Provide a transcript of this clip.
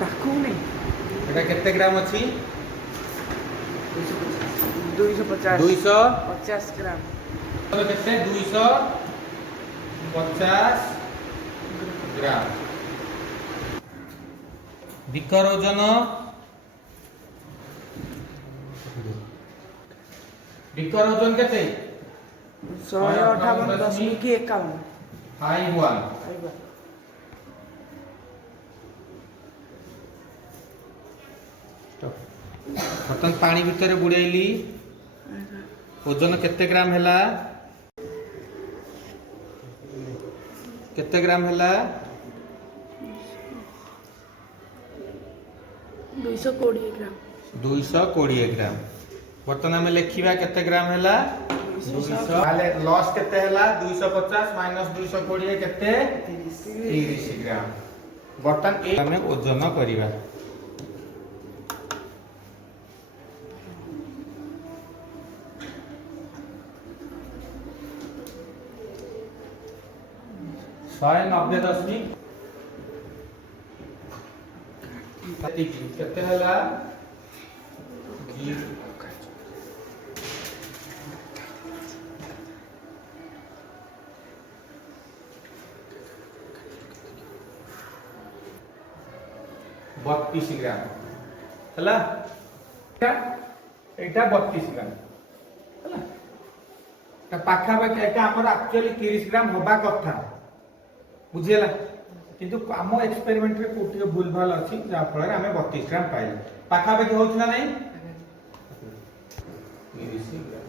ପାଖକୁ ନାହିଁ এটা কেতে গ্রাম ଅଛି 250 200 50 ଗ୍ରାମ କେତେ 250 ଗ୍ରାମ ବିକର ଓଜନ କେତେ 158.51 51 बर्तन पानी भितर बुड़ेली ओजन केते ग्राम हैला केते ग्राम हैला 220 ଗ୍ରାମ 220 ग्राम बर्तन आम लिखा केते ग्राम हैला 200 ताले लॉस केते हैला 250 माइनस 220 केते 30 ग्राम बर्तन ए हमें ओजन करिबा 190 केते हैला 32 ग्राम हैला एटा 32 ग्राम हैला ता पाखा पाखा एटा हमर एक्चुअली 30 ग्राम होबा कथा बुझियला किंतु आम एक्सपेरिमेंट रे कोटी भूल भाल अछि जा फल रे हमें 32 ग्राम पाइल पाखा पाखी होछ ना नहीं 30 ग्राम